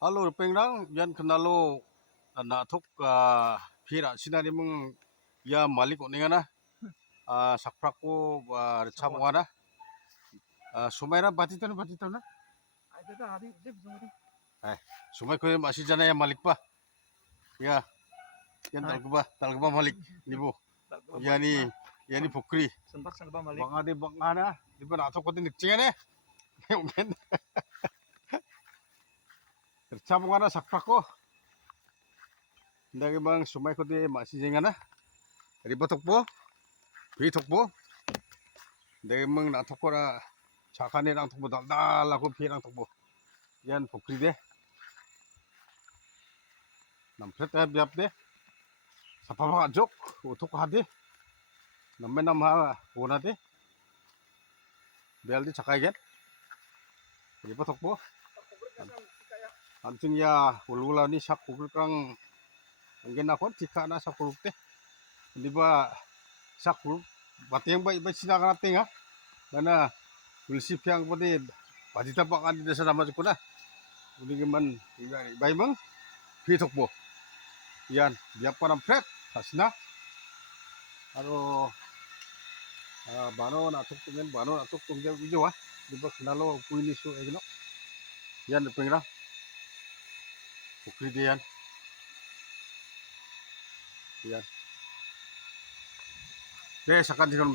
Halo pengrang yan kenalo natuk phira sinari mung ya malik onengana sakprako rechamwana sumaira batitana sumai ko masih jana ya malik pa ya yan talgba malik nibo yani pukri sempat ba malik bangade bangana di ba natuk ko din nikchene umen rechamwana sakprako Ndagi bang sumai ko di masih jengana ribatok po pitok po Ndagi mang natok ko ra chakane rang tok po dal ako pirang tok po yan pukri de nampret biap de sapama jok utok hade namme namha bona de bel di chakai get ribatok po Antin ya ulula ni sak kugul kang anggen akon tika na sak kuluk te di ba sak kuluk bateng ba iba sinaka nating ha mana ulsi piang pade badita pa kan desa nama kuna udi man ibai mang pitok bo yan biap pa nam pret hasna aro bano na tuk tungen bano na tuk tungen video ha di ba kenalo puini su egno yan pengra Pukri diyan. Yan. Deh, sakan di kon